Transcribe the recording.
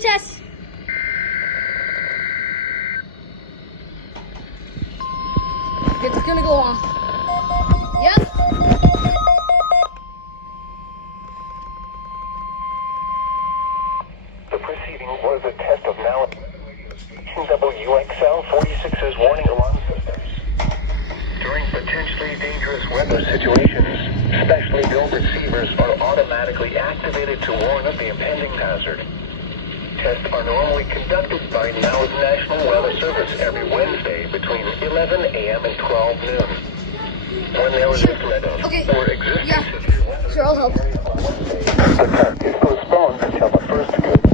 test. It's gonna go on. Yep. The preceding was a test of WXL 46's warning alarm systems. During potentially dangerous weather situations, specially built receivers are automatically activated to warn of the impending hazard. Tests are normally conducted by NOAA's National Weather Service every Wednesday between 11 a.m. and 12 noon. When there is a threat of or existing severe weather, Sure, I'll help. the test is postponed until the first good